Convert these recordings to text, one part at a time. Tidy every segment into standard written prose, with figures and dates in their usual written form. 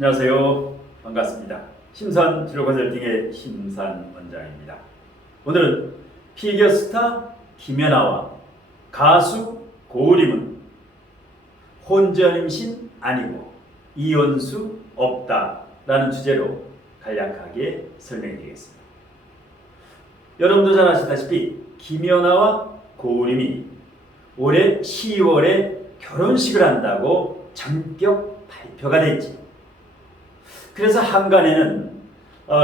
안녕하세요. 반갑습니다. 심산 진로 컨설팅의 심산 원장입니다. 오늘은 피겨스타 김연아와 가수 고우림은 혼전 임신 아니고 이혼수 없다라는 주제로 간략하게 설명드리겠습니다. 여러분도 잘 아시다시피 김연아와 고우림이 올해 10월에 결혼식을 한다고 전격 발표가 됐지. 그래서 한간에는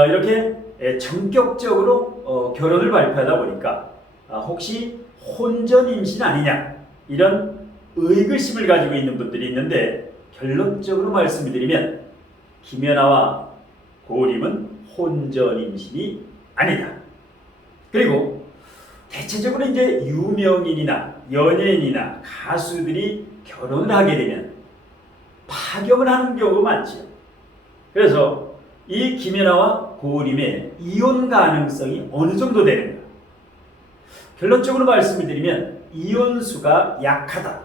이렇게 전격적으로 결혼을 발표하다 보니까 혹시 혼전 임신 아니냐 이런 의구심을 가지고 있는 분들이 있는데, 결론적으로 말씀을 드리면 김연아와 고우림은 혼전 임신이 아니다. 그리고 대체적으로 이제 유명인이나 연예인이나 가수들이 결혼을 하게 되면 파경을 하는 경우가 많죠. 그래서 이 김연아와 고우림의 이혼 가능성이 어느 정도 되는가? 결론적으로 말씀을 드리면 이혼수가 약하다.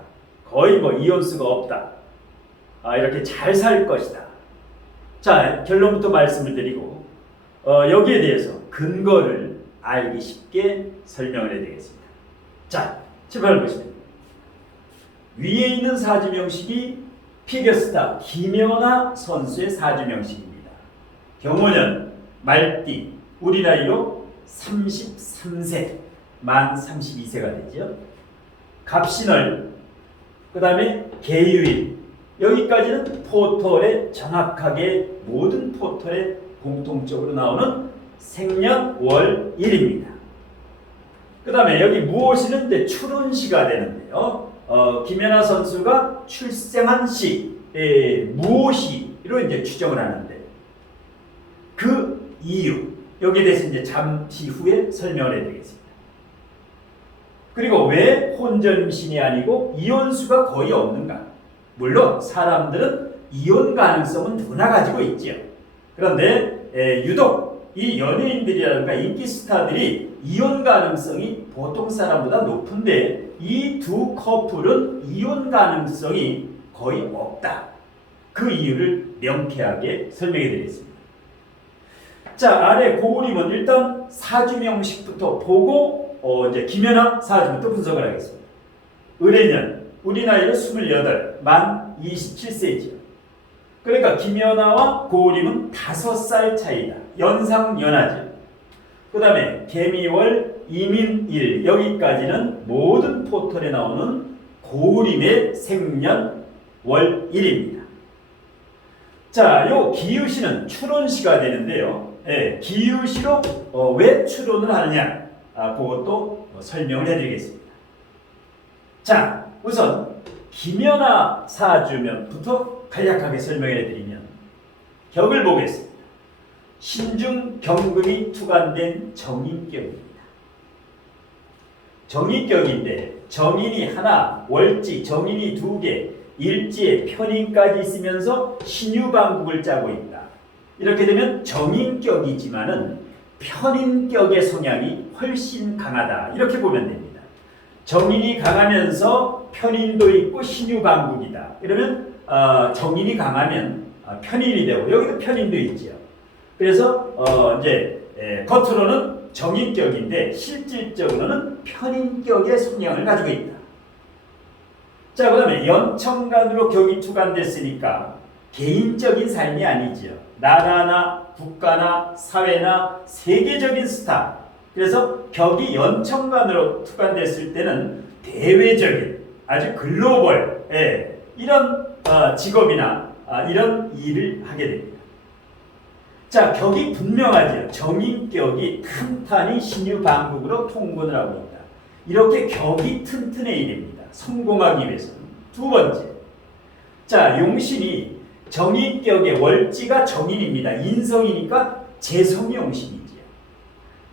거의 이혼수가 없다. 이렇게 잘 살 것이다. 자, 결론부터 말씀을 드리고 여기에 대해서 근거를 알기 쉽게 설명을 해드리겠습니다. 자, 출발해 보시면 위에 있는 사주명식이 피겨스타 김연아 선수의 사주명식입니다. 경호년 말띠, 우리 나이로 33세, 만 32세가 되죠. 갑신월, 그 다음에 계유일, 여기까지는 포털에 정확하게 모든 포털에 공통적으로 나오는 생년월일입니다. 그 다음에 여기 무엇이는 이제 출운시가 되는데요. 김연아 선수가 출생한 시 무엇이로 이제 추정을 하는데, 그 이유 여기에 대해서 이제 잠시 후에 설명을 해드리겠습니다. 그리고 왜 혼전 임신이 아니고 이혼수가 거의 없는가? 물론 사람들은 이혼 가능성은 누구나 가지고 있죠. 그런데 유독 이 연예인들이라든가 인기 스타들이 이혼 가능성이 보통 사람보다 높은데, 이 두 커플은 이혼 가능성이 거의 없다. 그 이유를 명쾌하게 설명해 드리겠습니다. 자, 아래 고우림은 일단 사주명식부터 보고 이제 김연아 사주부터 분석을 하겠습니다. 을해년, 우리 나이로 28, 만 27세이죠. 그러니까 김연아와 고우림은 5살 차이다. 연상연하죠. 그 다음에 개미월, 이민일, 여기까지는 모든 포털에 나오는 고우림의 생년월일입니다. 자, 요 기유시는 출혼시가 되는데요. 기유시로 왜 출혼을 하느냐, 그것도 설명을 해드리겠습니다. 자, 우선 김연아 사주면부터 간략하게 설명해 드리면 격을 보겠습니다. 신중 경금이 투관된 정인격입니다. 정인격인데 정인이 하나, 월지 정인이 2개, 일지에 편인까지 있으면서 신유방국을 짜고 있다. 이렇게 되면 정인격이지만은 편인격의 성향이 훨씬 강하다. 이렇게 보면 됩니다. 정인이 강하면서 편인도 있고 신유방국이다. 이러면 정인이 강하면 편인이 되고, 여기도 편인도 있죠. 그래서 이제 겉으로는 정인격인데 실질적으로는 편인격의 성향을 가지고 있다. 자, 그 다음에 연천간으로 격이 투관됐으니까 개인적인 삶이 아니죠. 나라나 국가나 사회나 세계적인 스타. 그래서 격이 연천간으로 투관됐을 때는 대외적인 아주 글로벌 이런 직업이나 이런 일을 하게 됩니다. 자, 격이 분명하죠. 정인격이 튼튼히 신유방국으로 통근을 하고 있다. 이렇게 격이 튼튼해야 됩니다. 성공하기 위해서는. 두 번째, 자, 용신이 정인격의 월지가 정인입니다. 인성이니까 재성이 용신이지요.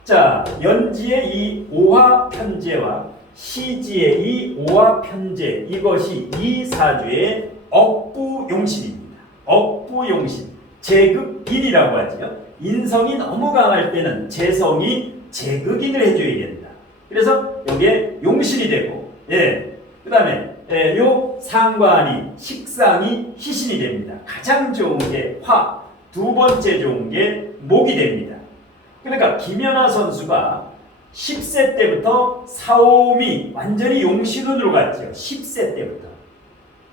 자, 연지의 이 오화편재와 시지의 이 오화편재, 이것이 이 사주의 억부용신입니다. 억부용신. 제극인이라고 하죠. 인성이 너무 강할 때는 재성이 제극인을 해줘야 된다. 그래서 여기에 용신이 되고, 그 다음에 요 상관이 식상이 희신이 됩니다. 가장 좋은 게 화, 두 번째 좋은 게 목이 됩니다. 그러니까 김연아 선수가 10세 때부터 사오미 완전히 용신운으로 갔죠. 10세 때부터.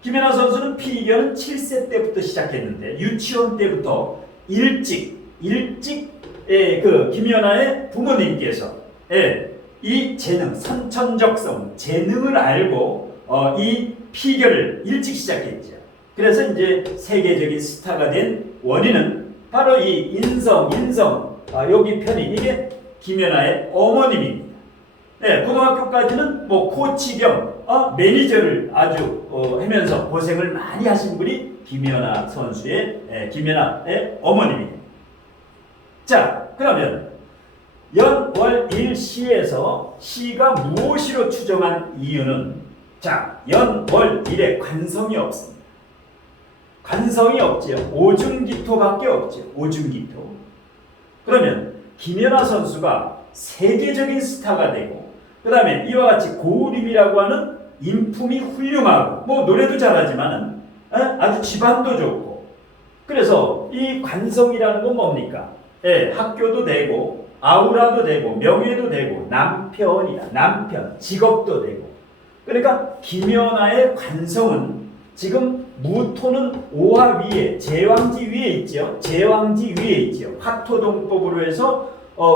김연아 선수는 피겨는 7세 때부터 시작했는데 유치원 때부터 일찍 그 김연아의 부모님께서 이 재능, 선천적성, 재능을 알고 이 피겨를 일찍 시작했죠. 그래서 이제 세계적인 스타가 된 원인은 바로 이 인성, 여기 편이 이게 김연아의 어머님입니다. 고등학교까지는 뭐 코치 겸 매니저를 아주 하면서 고생을 많이 하신 분이 김연아 선수의 김연아의 어머님입니다. 자, 그러면 연월일시에서 시가 무엇으로 추정한 이유는 자, 연월일에 관성이 없습니다. 관성이 없지요. 오중기토밖에 없죠. 오중기토. 그러면 김연아 선수가 세계적인 스타가 되고 그 다음에 이와 같이 고우림이라고 하는 인품이 훌륭하고 뭐 노래도 잘하지만은 아주 집안도 좋고 그래서 이 관성이라는 건 뭡니까? 학교도 되고 아우라도 되고 명예도 되고 남편이다. 남편 직업도 되고 그러니까 김연아의 관성은 지금 무토는 오화 위에 제왕지 위에 있죠. 제왕지 위에 있죠. 화토동법으로 해서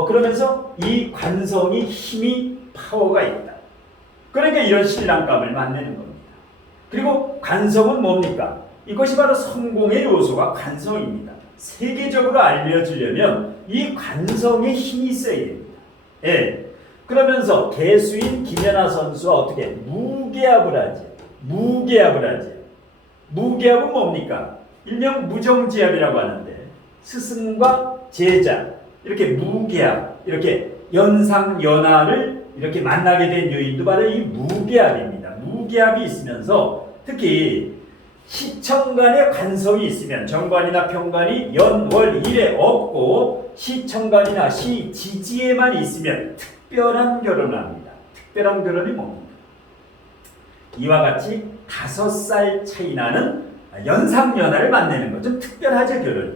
그러면서 이 관성이 힘이 파워가 있다. 그러니까 이런 신랑감을 만드는 겁니다. 그리고 관성은 뭡니까? 이것이 바로 성공의 요소가 관성입니다. 세계적으로 알려지려면 이 관성에 힘이 있어야 됩니다. 그러면서 개수인 김연아 선수와 어떻게 무계합을 하지? 무계합은 뭡니까? 일명 무정지합이라고 하는데 스승과 제자 이렇게 무계합 이렇게 연상연하를 이렇게 만나게 된 요인도 바로 이 무계합입니다. 무계합이 있으면서 특히 시청간의 관성이 있으면 정관이나 평관이 연월일에 없고 시청간이나 시지지에만 있으면 특별한 결혼을 합니다. 특별한 결혼이 뭡니까? 이와 같이 5살 차이 나는 연상연하를 만나는 것. 좀 특별하죠, 결혼이.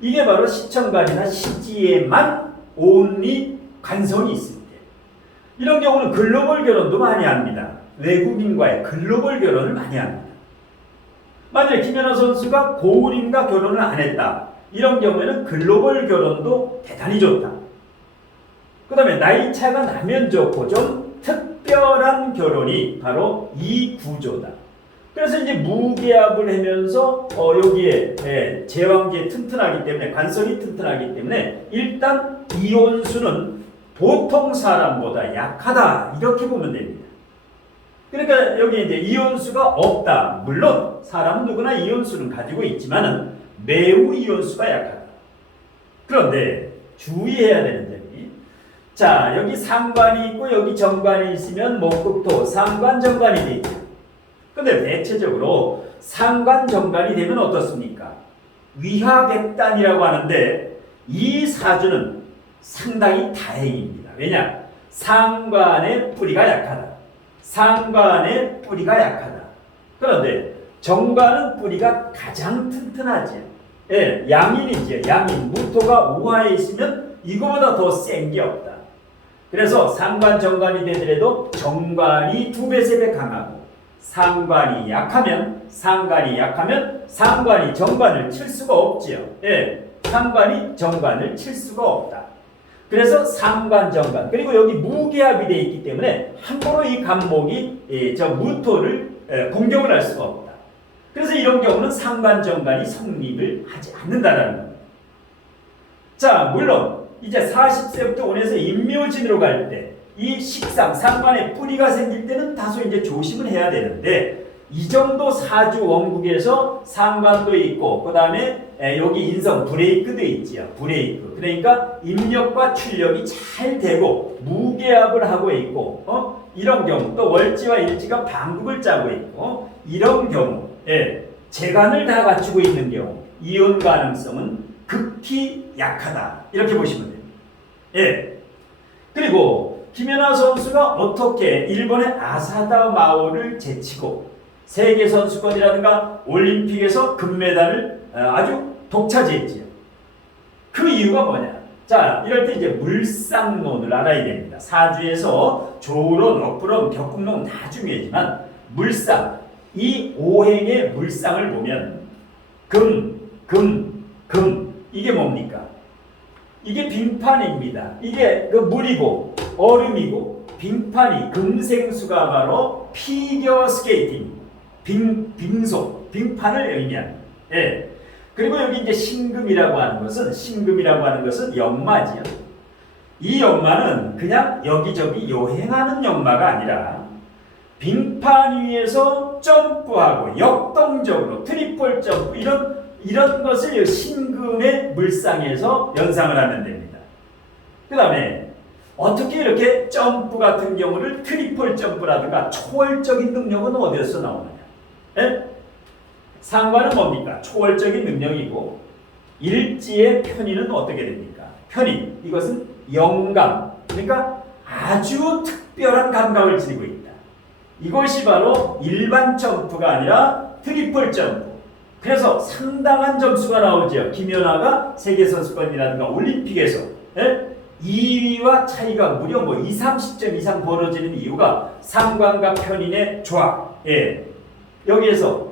이게 바로 시청관이나 시지에만 온리 관성이 있을 때. 이런 경우는 글로벌 결혼도 많이 합니다. 외국인과의 글로벌 결혼을 많이 합니다. 만약에 김연아 선수가 고우림과 결혼을 안 했다. 이런 경우에는 글로벌 결혼도 대단히 좋다. 그 다음에 나이 차가 나면 좋고 좀 특별한 결혼이 바로 이 구조다. 그래서 이제 무계합을 하면서 여기에 제왕기에 튼튼하기 때문에 관성이 튼튼하기 때문에 일단 이혼수는 보통 사람보다 약하다 이렇게 보면 됩니다. 그러니까 여기 이제 이혼수가 없다. 물론 사람은 누구나 이혼수는 가지고 있지만은 매우 이혼수가 약하다. 그런데 주의해야 되는 점이 자 여기 상관이 있고 여기 정관이 있으면 목극토 상관 정관이 되죠. 근데 대체적으로 상관 정관이 되면 어떻습니까? 위화백단이라고 하는데 이 사주는 상당히 다행입니다. 왜냐? 상관의 뿌리가 약하다. 상관의 뿌리가 약하다. 그런데 정관은 뿌리가 가장 튼튼하지. 양인이죠. 양인. 무토가 우화에 있으면 이거보다 더 센 게 없다. 그래서 상관 정관이 되더라도 정관이 2배, 3배 강하고 상관이 약하면 상관이 정관을 칠 수가 없지요. 상관이 정관을 칠 수가 없다. 그래서 상관 정관 그리고 여기 무계합이 되어 있기 때문에 함부로 이 간목이 저 무토를 공격을 할 수가 없다. 그래서 이런 경우는 상관 정관이 성립을 하지 않는다라는 겁니다. 자 물론 이제 40세부터 원해서 임묘진으로 갈 때 이 식상 상관에 뿌리가 생길 때는 다소 이제 조심을 해야 되는데 이 정도 사주 원국에서 상관도 있고 그 다음에 여기 인성 브레이크도 있지요. 브레이크. 그러니까 임력과 출력이 잘 되고 무계합을 하고 있고 이런 경우 또 월지와 일지가 방국을 짜고 있고 이런 경우 재간을 다 갖추고 있는 경우 이혼 가능성은 극히 약하다. 이렇게 보시면 됩니다. 그리고 김연아 선수가 어떻게 일본의 아사다 마오를 제치고 세계 선수권이라든가 올림픽에서 금메달을 아주 독차지했지요. 그 이유가 뭐냐? 자, 이럴 때 이제 물상론을 알아야 됩니다. 사주에서 조론, 억부론, 격국론 다 중요하지만 물상, 이 오행의 물상을 보면 금, 이게 뭡니까? 이게 빙판입니다. 이게 그 물이고 얼음이고 빙판이 금생수가 바로 피겨 스케이팅, 빙속, 빙판을 의미합니다. 예. 그리고 여기 이제 신금이라고 하는 것은 역마지요. 이 역마는 그냥 여기저기 여행하는 역마가 아니라 빙판 위에서 점프하고 역동적으로 트리플 점프 이런 것을 신금의 물상에서 연상을 하면 됩니다. 그 다음에 어떻게 이렇게 점프 같은 경우를 트리플 점프라든가 초월적인 능력은 어디서 나오느냐? 예? 상관은 뭡니까? 초월적인 능력이고 일지의 편의는 어떻게 됩니까? 편의, 이것은 영감, 그러니까 아주 특별한 감각을 지니고 있다. 이것이 바로 일반 점프가 아니라 트리플 점프. 그래서 상당한 점수가 나오죠. 김연아가 세계선수권이라든가 올림픽에서 2위와 차이가 무려 20, 30점 이상 벌어지는 이유가 상관과 편인의 조합. 여기에서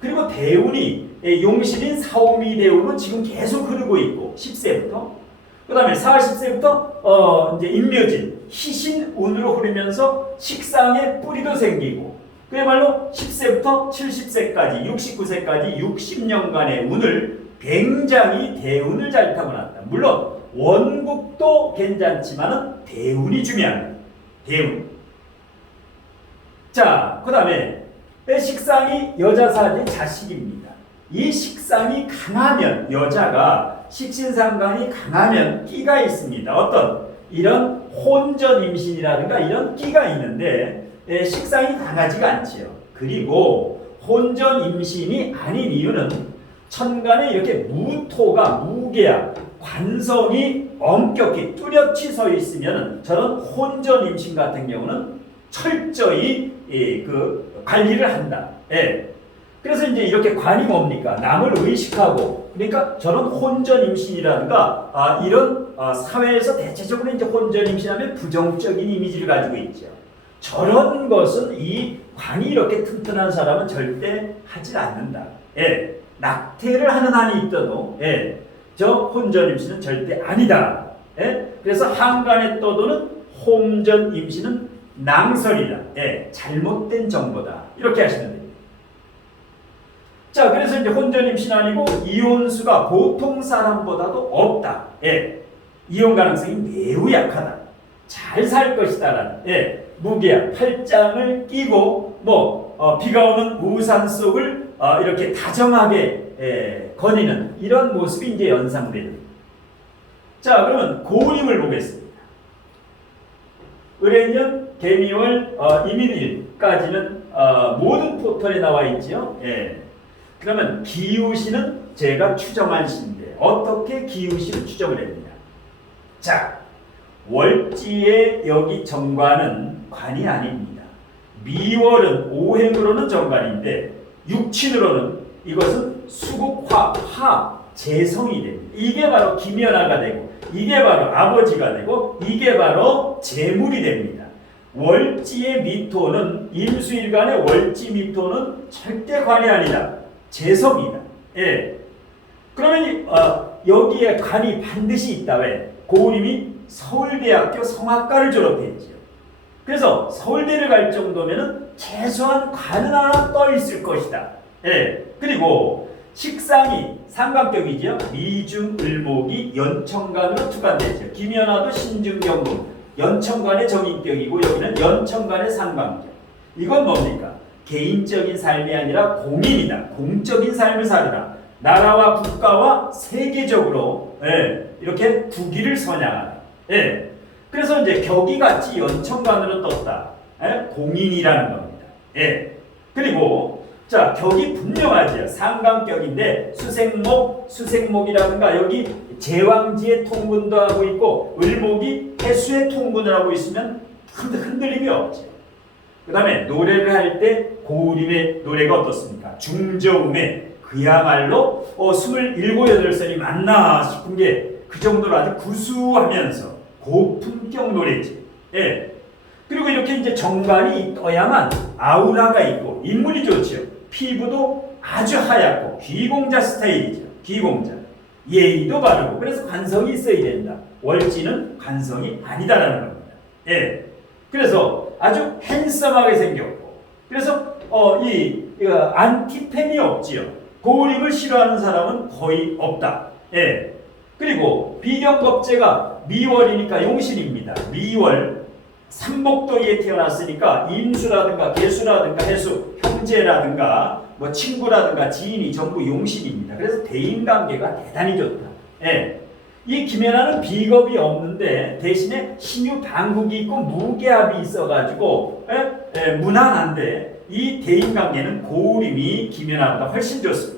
그리고 대운이 용신인 사오미 대운은 지금 계속 흐르고 있고 10세부터 그 다음에 40세부터 이제 인묘진 희신운으로 흐르면서 식상의 뿌리도 생기고 그야말로 10세부터 70세까지 69세까지 60년간의 운을 굉장히 대운을 잘 타고났다. 물론 원국도 괜찮지만은 대운이 중요합니다. 대운. 자, 그 다음에 식상이 여자 사지 자식입니다. 이 식상이 강하면 여자가 식신상관이 강하면 끼가 있습니다. 어떤 이런 혼전 임신이라든가 이런 끼가 있는데 식상이 강하지가 않지요. 그리고 혼전 임신이 아닌 이유는 천간에 이렇게 무토가 무게야 관성이 엄격히 뚜렷이 서 있으면 저런 혼전 임신 같은 경우는 철저히 그 관리를 한다. 그래서 이제 이렇게 관이 뭡니까? 남을 의식하고 그러니까 저런 혼전 임신이라든가 이런 사회에서 대체적으로 이제 혼전 임신하면 부정적인 이미지를 가지고 있죠. 저런 것은 이 관이 이렇게 튼튼한 사람은 절대 하지 않는다. 낙태를 하는 한이 있더라도 저 혼전 임신은 절대 아니다. 그래서 한간에 떠도는 혼전 임신은 낭설이다. 잘못된 정보다. 이렇게 하시면 됩니다. 자, 그래서 이제 혼전 임신 아니고 이혼수가 보통 사람보다도 없다. 이혼 가능성이 매우 약하다. 잘 살 것이다라는 무게야 팔짱을 끼고 비가 오는 우산 속을 이렇게 다정하게 거니는 이런 모습이 이제 연상되는. 자, 그러면 고림을 보겠습니다. 을해년 개미월 이민일까지는 모든 포털에 나와 있죠. 그러면 기우시는 제가 추정한 시인데 어떻게 기우시를 추정을 했느냐? 자, 월지의 여기 정관은 관이 아닙니다. 미월은 오행으로는 정관인데 육친으로는 이것은 수국화, 화, 재성이 됩니다. 이게 바로 김연아가 되고 이게 바로 아버지가 되고 이게 바로 재물이 됩니다. 월지의 미토는 임수일간의 월지 미토는 절대 관이 아니다. 재성이다. 그러면 여기에 관이 반드시 있다. 왜? 고우림이 서울대학교 성악과를 졸업했지요. 그래서 서울대를 갈 정도면은 최소한 관은 하나 떠 있을 것이다. 그리고 식상이 삼각격이죠. 미중을목이 연천간으로 투관되죠. 김연아도 신중경금 연천간의 정인격이고 여기는 연천간의 상관격. 이건 뭡니까? 개인적인 삶이 아니라 공인이다. 공적인 삶을 살으라. 나라와 국가와 세계적으로 이렇게 국위를 선양하다. 그래서 이제 격이같이 연천간으로 떴다. 공인이라는 겁니다. 그리고 자, 격이 분명하죠. 상관격인데 수생목이라든가 여기 제왕지의 통분도 하고 있고 을목이 해수의 통분을 하고 있으면 흔들림이 없죠. 그 다음에 노래를 할 때 고우림의 노래가 어떻습니까? 중저음에 그야말로 27, 8살이 맞나 싶은 게 그 정도로 아주 구수하면서 고품격 노래지. 예. 그리고 이렇게 이제 정관이 떠야만 아우라가 있고 인물이 좋죠. 피부도 아주 하얗고 귀공자 스타일이죠. 귀공자. 예의도 바르고 그래서 관성이 있어야 된다. 월지는 관성이 아니다라는 겁니다. 예. 그래서 아주 핸섬하게 생겼고 그래서 안티팸이 없지요. 고우림을 싫어하는 사람은 거의 없다. 예. 그리고 비경겁제가 미월이니까 용신입니다. 미월 삼복도에 태어났으니까 인수라든가 개수라든가 해수, 형제라든가 뭐 친구라든가 지인이 전부 용신입니다. 그래서 대인관계가 대단히 좋다. 예. 이 김연아는 비겁이 없는데 대신에 신유 방국이 있고 무계합이 있어가지고 무난한데 이 대인관계는 고우림이 김연아보다 훨씬 좋습니다.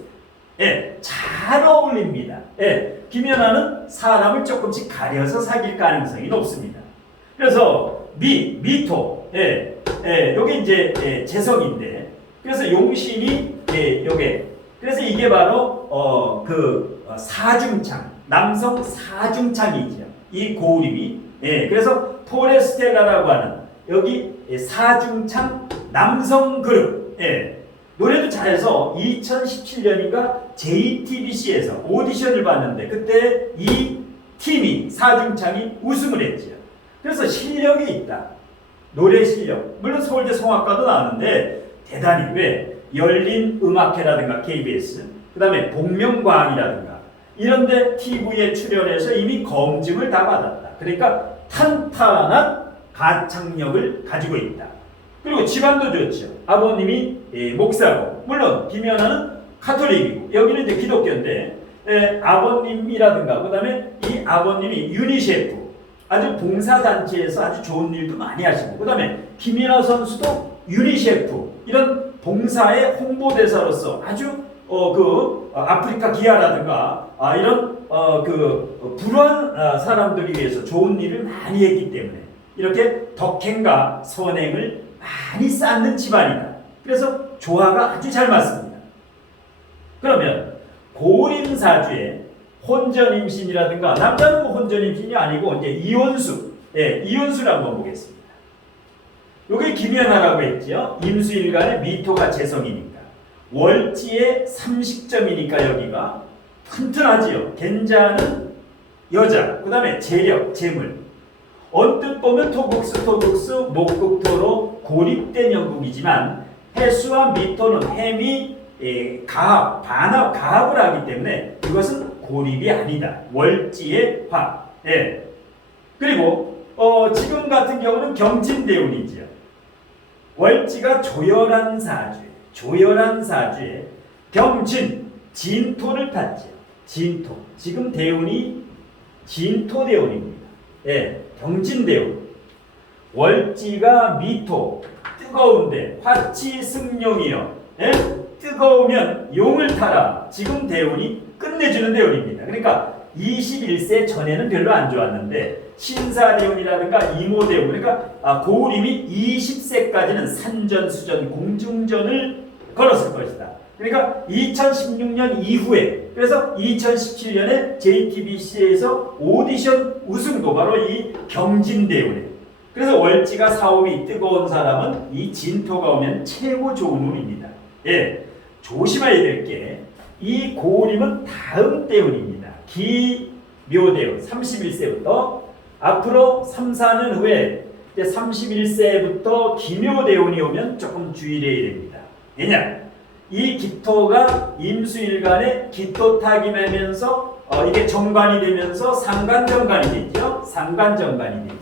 예, 잘 어울립니다. 예, 김연아는 사람을 조금씩 가려서 사귈 가능성이 높습니다. 그래서 미토, 요게 이제 재성인데, 그래서 용신이 요게, 그래서 이게 바로 사중창, 남성 사중창이죠. 이 고우림이, 그래서 포레스텔라라고 하는 여기 사중창 남성 그룹, 노래도 잘해서 2017년인가 JTBC에서 오디션을 봤는데 그때 이 팀이 사중창이 우승을 했죠. 그래서 실력이 있다. 노래 실력. 물론 서울대 성악과도 나왔는데 대단히 왜 열린 음악회라든가 KBS 그 다음에 복면가왕이라든가 이런데 TV에 출연해서 이미 검증을 다 받았다. 그러니까 탄탄한 가창력을 가지고 있다. 그리고 집안도 좋죠. 아버님이 목사고 물론 김연아는 가톨릭이고 여기는 이제 기독교인데 아버님이라든가 그 다음에 이 아버님이 유니세프 아주 봉사단체에서 아주 좋은 일도 많이 하시고 그 다음에 김연아 선수도 유니세프 이런 봉사의 홍보대사로서 아주 아프리카 기아라든가 이런 불우한 사람들을 위해서 좋은 일을 많이 했기 때문에 이렇게 덕행과 선행을 많이 쌓는 집안이다. 그래서 조화가 아주 잘 맞습니다. 그러면 고우림사주에 혼전임신이라든가 남자는 뭐 혼전임신이 아니고 이제 이혼수, 이혼수를 한번 보겠습니다. 요게 김연아라고 했죠. 임수일간의 미토가 재성이니까 월지의 30점이니까 여기가 튼튼하지요. 괜찮은 여자, 그 다음에 재력, 재물. 언뜻 보면 토국수, 목국토로 고립된 형국이지만 해수와 미토는 햄이 반합을 하기 때문에 이것은 고립이 아니다. 월지의 화. 그리고 지금 같은 경우는 경진대운이죠. 월지가 조열한 사주에 경진, 진토를 탔죠. 진토. 지금 대운이 진토대운입니다. 경진대운. 월지가 미토, 뜨거운데 화치승용이요. 뜨거우면 용을 타라. 지금 대운이 끝내주는 대운입니다. 그러니까 21세 전에는 별로 안 좋았는데 신사대운이라든가 이모대운 그러니까 고우림이 20세까지는 산전수전 공중전을 걸었을 것이다. 그러니까 2016년 이후에 그래서 2017년에 JTBC에서 오디션 우승도 바로 이 경진대운에 그래서 월지가 사업이 뜨거운 사람은 이 진토가 오면 최고 좋은 운입니다. 조심해야 될 게 이 고우림은 다음 대운입니다. 기묘대운 31세부터 앞으로 3, 4년 후에 31세부터 기묘대운이 오면 조금 주의해야 됩니다. 왜냐? 이 기토가 임수일간에 기토타김하면서 이게 정관이 되면서 상관정관이 되죠. 상관정관이 되죠.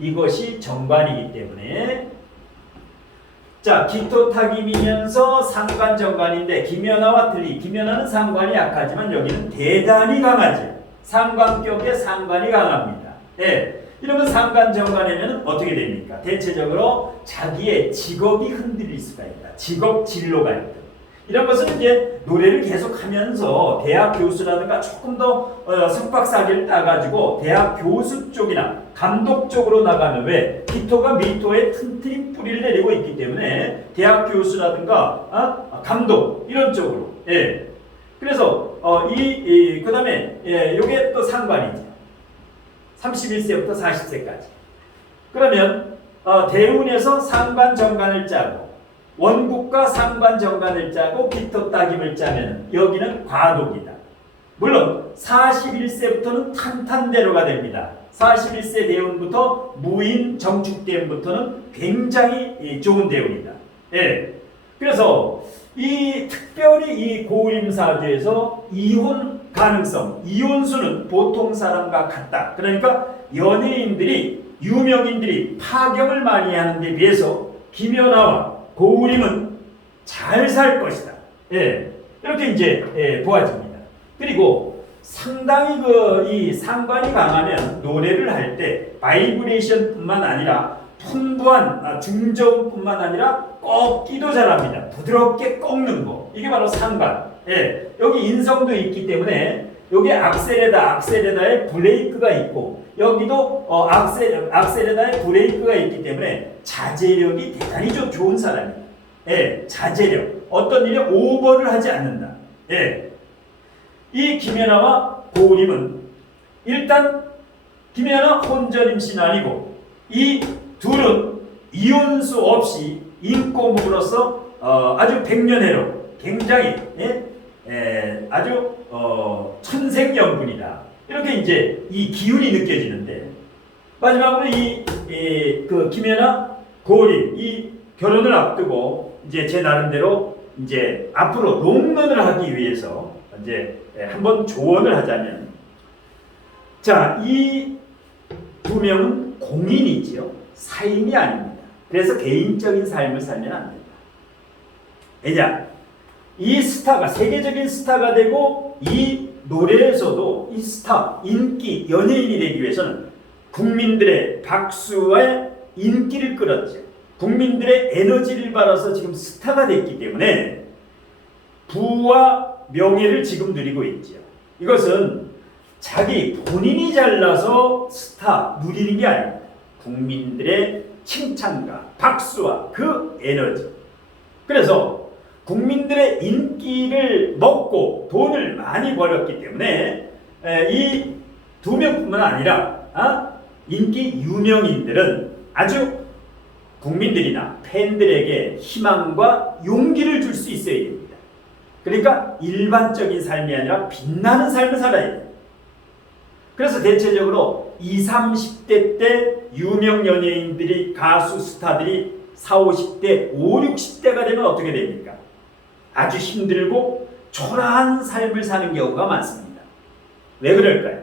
이것이 정관이기 때문에 자 기토타김이면서 상관정관인데 김연아와 틀리 김연아는 상관이 약하지만 여기는 대단히 강하죠. 상관격에 상관이 강합니다. 이러면 상관정관이면 어떻게 됩니까? 대체적으로 자기의 직업이 흔들릴 수가 있다. 직업 진로가 있다. 이런 것은 이제 노래를 계속하면서 대학 교수라든가 조금 더 석박사학위를 따가지고 대학 교수 쪽이나 감독 쪽으로 나가면 왜 기토가 미토에 튼튼히 뿌리를 내리고 있기 때문에 대학 교수라든가 감독 이런 쪽으로 예. 그래서 그다음에 요게 또 상관이죠. 31세부터 40세까지. 그러면 대운에서 상관 정관을 짜고 원국과 상관 정관을 짜고 기토 따김을 짜면 여기는 과독이다. 물론 41세부터는 탄탄대로가 됩니다. 41세 대운부터 무인 정축 대운부터는 굉장히 좋은 대운이다. 예. 그래서 특별히 이 고림사주에서 이혼 가능성, 이혼수는 보통 사람과 같다. 그러니까 연예인들이 유명인들이 파경을 많이 하는 데 비해서 김연아와 고우림은 잘 살 것이다. 예, 이렇게 이제 보아집니다. 그리고 상당히 이 상관이 강하면 노래를 할 때 바이브레이션뿐만 아니라 풍부한 중저음뿐만 아니라 꺾기도 잘합니다. 부드럽게 꺾는 거. 이게 바로 상관. 예, 여기 인성도 있기 때문에 여기 악셀에다에 브레이크가 있고 여기도 악셀에다에 브레이크가 있기 때문에 자제력이 대단히 좋은 사람이에요. 예, 자제력. 어떤 일에 오버를 하지 않는다. 예. 이 김연아와 고우림은 일단 김연아 혼전임신 아니고 이 둘은 이혼수 없이 인꼬목으로서 아주 백년해로 굉장히 아주 천생연분이다. 이렇게 이제 이 기운이 느껴지는데 마지막으로 그 김연아 고우림 이 결혼을 앞두고 이제 제 나름대로 이제 앞으로 롱런을 하기 위해서 이제 한번 조언을 하자면 자, 이 두 명은 공인이지요. 사인이 아닙니다. 그래서 개인적인 삶을 살면 안 된다. 왜냐? 이 스타가 세계적인 스타가 되고 이 노래에서도 이 스타, 인기, 연예인이 되기 위해서는 국민들의 박수와 인기를 끌었죠. 국민들의 에너지를 받아서 지금 스타가 됐기 때문에 부와 명예를 지금 누리고 있죠. 이것은 자기 본인이 잘나서 스타 누리는 게 아닙니다. 국민들의 칭찬과 박수와 그 에너지. 그래서 국민들의 인기를 먹고 돈을 많이 벌었기 때문에 이 두 명뿐만 아니라 인기 유명인들은 아주 국민들이나 팬들에게 희망과 용기를 줄 수 있어야 됩니다. 그러니까 일반적인 삶이 아니라 빛나는 삶을 살아야 돼요. 그래서 대체적으로 20, 30대 때 유명 연예인들이 가수 스타들이 40, 50대, 50, 60대가 되면 어떻게 됩니까? 아주 힘들고 초라한 삶을 사는 경우가 많습니다. 왜 그럴까요?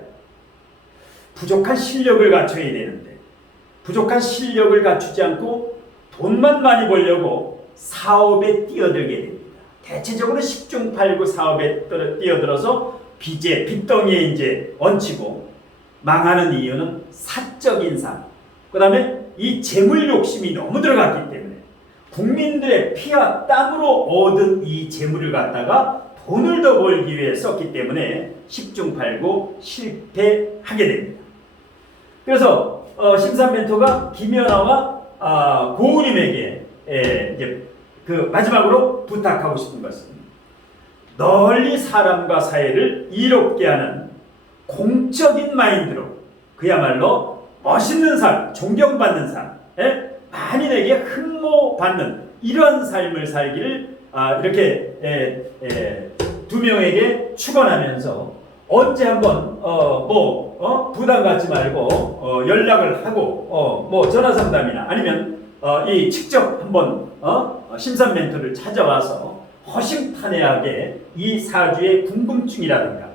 부족한 실력을 갖춰야 되는데 부족한 실력을 갖추지 않고 돈만 많이 벌려고 사업에 뛰어들게 됩니다. 대체적으로 10중 8구 사업에 뛰어들어서 빚덩이에 이제 얹히고 망하는 이유는 사적인 삶, 그 다음에 이 재물 욕심이 너무 들어갔기 때문에 국민들의 피와 땀으로 얻은 이 재물을 갖다가 돈을 더 벌기 위해 썼기 때문에 10중 8구 실패하게 됩니다. 그래서 심산 멘토가 김연아와 고우림에게 이제 그 마지막으로 부탁하고 싶은 것은 널리 사람과 사회를 이롭게 하는 공적인 마인드로 그야말로 멋있는 삶, 존경받는 삶, 만인에게 흠모받는 이런 삶을 살기를 이렇게 두 명에게 축원하면서 언제 한번 부담 갖지 말고 연락을 하고 뭐 전화 상담이나 아니면 이 직접 한번 심산 멘토를 찾아와서 허심탄회하게 이 사주의 궁금증이라든가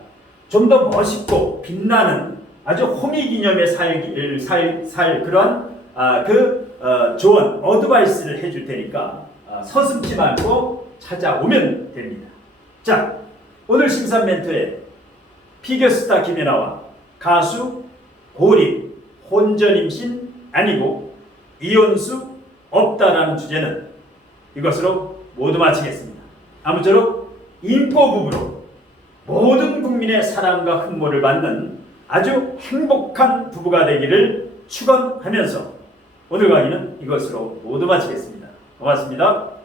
좀 더 멋있고 빛나는 아주 홍익이념의 살 그러한 조언, 어드바이스를 해줄 테니까 서슴지 말고 찾아오면 됩니다. 자, 오늘 심산 멘토의 피겨스타 김연아와 가수 고우림, 혼전임신 아니고 이혼수 없다라는 주제는 이것으로 모두 마치겠습니다. 아무쪼록 인포 부부로 모든 국민의 사랑과 흠모를 받는 아주 행복한 부부가 되기를 축원하면서 오늘 강의는 이것으로 모두 마치겠습니다. 고맙습니다.